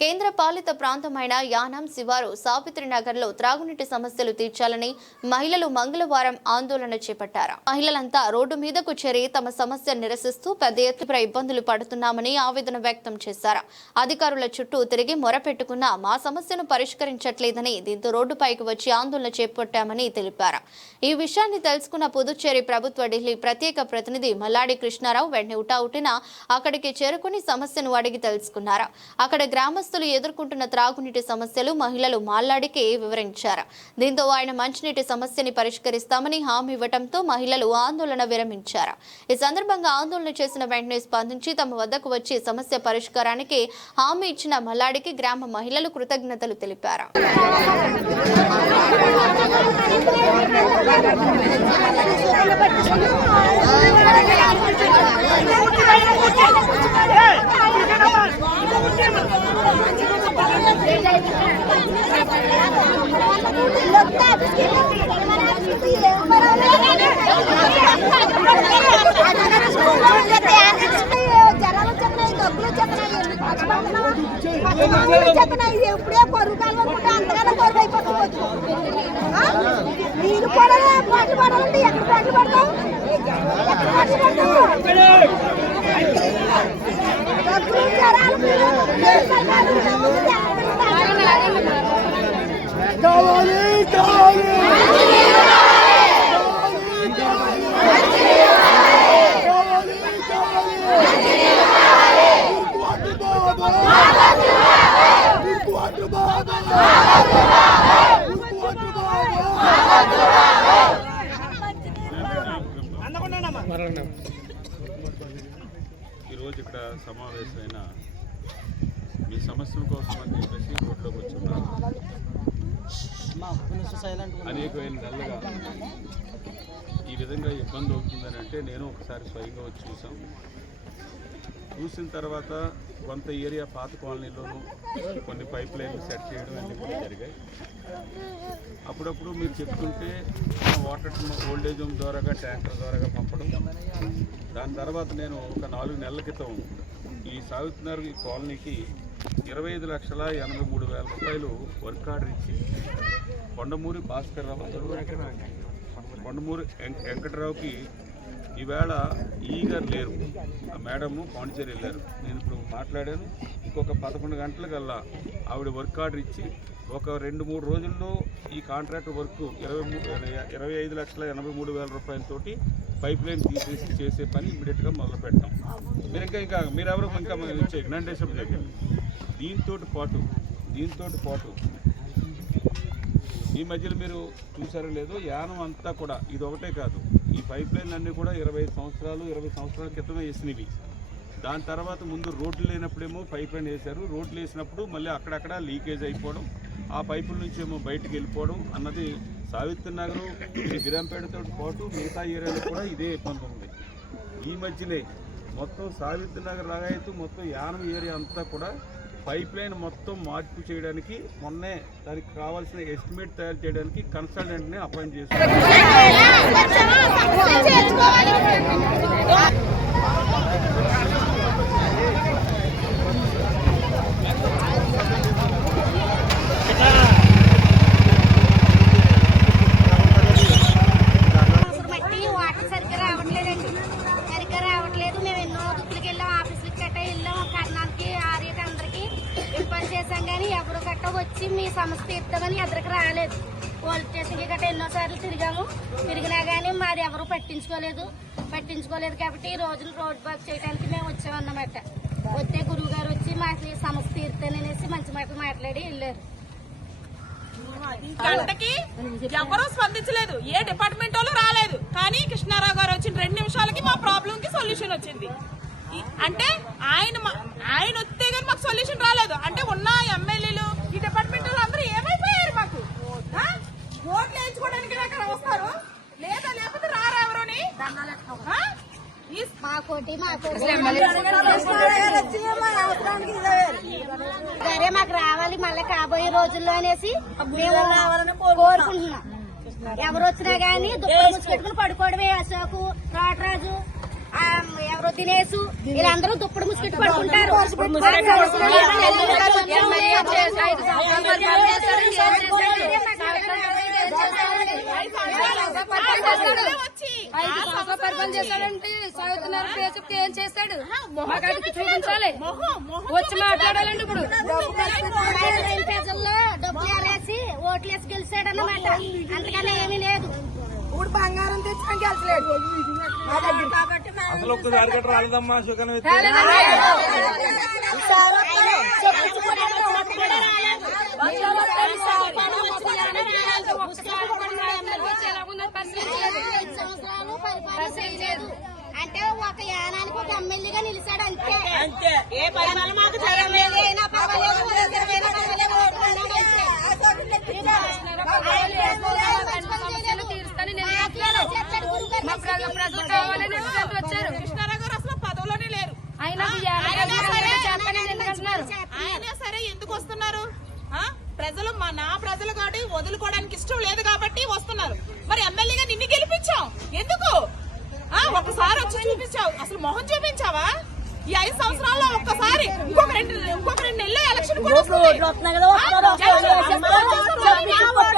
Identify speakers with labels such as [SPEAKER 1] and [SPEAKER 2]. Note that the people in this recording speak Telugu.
[SPEAKER 1] కేంద్ర పాలిత ప్రాంతమైన యానాం శివారు సావిత్రి నగర్లో త్రాగునీటి సమస్యలు తీర్చాలని మహిళలు మంగళవారం ఆందోళన చేపట్టారు. మహిళలంతా రోడ్డు మీదకు చేరి తమ సమస్య నిరసిస్తూ పెద్ద ఎత్తున ఇబ్బందులు పడుతున్నామని ఆవేదన వ్యక్తం చేశారు. అధికారుల చుట్టూ తిరిగి మొరపెట్టుకున్నా మా సమస్యను పరిష్కరించట్లేదని దీంతో రోడ్డుపైకి వచ్చి ఆందోళన చేపట్టామని తెలిపారు. ఈ విషయాన్ని తెలుసుకున్న పుదుచ్చేరి ప్రభుత్వ ఢిల్లీ ప్రత్యేక ప్రతినిధి మల్లాడి కృష్ణారావు వెంటనే ఉటావుటిన అక్కడికి చేరుకుని సమస్యను అడిగి తెలుసుకున్నారు. అక్కడ గ్రామ గ్రామస్తులు ఎదుర్కొంటున్న త్రాగునీటి సమస్యలు మహిళలు మాల్లాడికి వివరించారు. దీంతో ఆయన మంచినీటి సమస్యని పరిష్కరిస్తామని హామీ ఇవ్వడంతో మహిళలు ఆందోళన విరమించారు. ఈ సందర్భంగా ఆందోళన చేసిన వెంటనే స్పందించి తమ వద్దకు వచ్చి సమస్య పరిష్కారానికి హామీ ఇచ్చిన మల్లాడికి గ్రామ మహిళలు కృతజ్ఞతలు తెలిపారు.
[SPEAKER 2] ఎప్పుడే కొరువు
[SPEAKER 3] ఈరోజు ఇక్కడ సమావేశమైన మీ సమస్యల కోసం అని చెప్పేసి రోడ్లోకి వచ్చున్నాను అనేకమైన నెలలుగా ఈ విధంగా ఇబ్బంది అవుతుందని అంటే నేను ఒకసారి స్వయంగా వచ్చి చూసాం చూసిన తర్వాత కొంత ఏరియా పాత కాలనీలోనూ కొన్ని పైప్ లైన్లు సెట్ చేయడం అన్నీ కూడా జరిగాయి. అప్పుడప్పుడు మీరు చెప్తుంటే వాటర్ ఓల్డేజ్ హోమ్ ద్వారాగా ట్యాంకర్ ద్వారాగా పంపడం. దాని తర్వాత నేను ఒక నాలుగు నెలల క్రితం ఈ సాగుతున్నారు ఈ కాలనీకి ఇరవై ఐదు లక్షల ఎనభై మూడు వేల రూపాయలు వర్క్ ఆర్డర్ ఇచ్చి కొండమూరి భాస్కర్ రావు కొండమూరి వెంకటరావుకి ఈవేళ ఈగర్ లేరు. ఆ మేడము పాండిచేరి వెళ్ళారు. నేను ఇప్పుడు మాట్లాడాను. ఇంకొక పదకొండు గంటలకల్లా ఆవిడ వర్క్ ఆర్డర్ ఇచ్చి ఒక రెండు మూడు రోజుల్లో ఈ కాంట్రాక్ట్ వర్క్ ఇరవై మూడు ఇరవై ఐదు లక్షల ఎనభై మూడు వేల రూపాయలతోటి పైప్ లైన్ తీసేసి చేసే పని ఇమీడియట్గా మొదలు పెట్టాం మీరు ఇంకా ఇంకా మీరెవరు ఇంకా వచ్చే దగ్గర? దీంతో పాటు దీంతో పాటు ఈ మధ్యలో మీరు చూసారో లేదో యానం అంతా కూడా ఇది ఒకటే కాదు. ఈ పైప్ లైన్ అన్నీ కూడా ఇరవై సంవత్సరాలు ఇరవై సంవత్సరాల క్రితమే వేసినవి. దాని తర్వాత ముందు రోడ్లు లేనప్పుడేమో పైప్ లైన్ వేశారు. రోడ్లు వేసినప్పుడు మళ్ళీ అక్కడక్కడ లీకేజ్ అయిపోవడం ఆ పైపుల నుంచి ఏమో బయటికి వెళ్ళిపోవడం అన్నది సావిత్రి నగర్ గిరంపేటతో పాటు మిగతా ఏరియాలో కూడా ఇదే ఇబ్బంది ఉంది. ఈ మధ్యనే మొత్తం సావిత్రి నగర్ లాగాయతూ మొత్తం యానం ఏరియా అంతా కూడా పైప్ లైన్ మొత్తం మార్పు చేయడానికి మొన్నే దానికి కావాల్సిన ఎస్టిమేట్ తయారు చేయడానికి కన్సల్టెంట్ని అపాయింట్ చేశారు.
[SPEAKER 2] చేశాం కానీ ఎవరు గట్ట వచ్చి మీ సమస్య ఇస్తామని ఎదురుకు రాలేదు. పోలీస్ స్టేషన్కి గట్ట ఎన్నోసార్లు తిరిగాము. తిరిగినా కానీ మాది ఎవరు పట్టించుకోలేదు. పట్టించుకోలేదు కాబట్టి ఈ రోజున రోడ్ బాక్ చేయడానికి మేము వచ్చామన్నమాట. వస్తే గురువు గారు వచ్చి మా ఈ సమస్య తీరుతాననేసి మంచి మాటలు మాట్లాడి వెళ్ళారు.
[SPEAKER 4] గంటకి ఎవరూ స్పందించలేదు. ఏ డిపార్ట్మెంట్ వాళ్ళు రాలేదు. కానీ కృష్ణారావు గారు వచ్చిన రెండు నిమిషాలకి మా ప్రాబ్లం కి సొల్యూషన్ వచ్చింది. అంటే ఆయన మా- ఆయన వస్తే కానీ మాకు సొల్యూషన్ రాలేదు అంటే ఉన్న ఎమ్మెల్యేలు ఈ డిపార్ట్మెంట్ వాళ్ళు అందరూ ఏమైపోయారు మాకు ఆ? ఓట్లు వేయించుకోవడానికి అక్కడ వస్తారు లేదా లేకపోతే రారా ఎవరోని ఆ? ఈ
[SPEAKER 2] మాకోటి మాకోటి సరే మాకు రావాలి మళ్ళీ కాబోయే రోజుల్లో అనేసి మేము కోరుకుంటున్నాం ఎవరు వచ్చినా గానీ పెట్టుకుని పడుకోవడమే అశోకు రాటరాజు ఆ, ఎవరో తినేసు వీళ్ళందరూ దుప్పుడు ముసుకెట్టు పడుకుంటారు
[SPEAKER 5] ఐదు సంవత్సరాలు పరిపాలన చేశాడంటే చదువుతున్నారు ఏం చేశాడు చూపించాలి వచ్చి మాట్లాడాలండి ఇప్పుడు
[SPEAKER 2] ప్రజల్లో డబ్బులు ఎరేసి ఓట్లు వేసి గెలిచాడన్నమాట అంతకన్నా ఏమీ లేదు
[SPEAKER 5] ఇప్పుడు బంగారం తెచ్చుకొని గెలిచలేడు
[SPEAKER 6] అసలు ఒక్కసారి గట్రా రాలేదమ్మా సుఖం
[SPEAKER 2] సంవత్సరాలు పరిపాలన చేయలేదు అంటే ఒక యానానికి ఒక ఎమ్మెల్యేగా నిలిచాడు అంతే
[SPEAKER 4] అంతే ఏ పరిమాణం మాకు
[SPEAKER 2] ఎమ్మెల్యే అయినా పర్వాలేదు ఓటర్ అయినా పర్వాలేదు ఓటుకున్నాడు అంతే.
[SPEAKER 5] తీరుస్తాను నేను చెప్తాను. మా ప్రజలు ప్రజలు కావాలని ఎందుకంటే వచ్చారు
[SPEAKER 4] కృష్ణారావు గారు అసలు పదవిలోనే లేరు
[SPEAKER 5] ఆయన
[SPEAKER 4] అయినా సరే అయినా ఎందుకు వస్తున్నారు ఆ? ప్రజలు మా నా ప్రజలు కాబట్టి వదులుకోవడానికి ఇష్టం లేదు కాబట్టి వస్తున్నారు మరి ఎమ్మెల్యేగా నిన్ను గెలిపించాం చూపించావు అసలు మొహం చూపించావా? ఈ ఐదు సంవత్సరాల్లో ఒక్కసారి ఇంకొక రెండు ఇంకొక రెండు నెలలు ఎలక్షన్ కూడా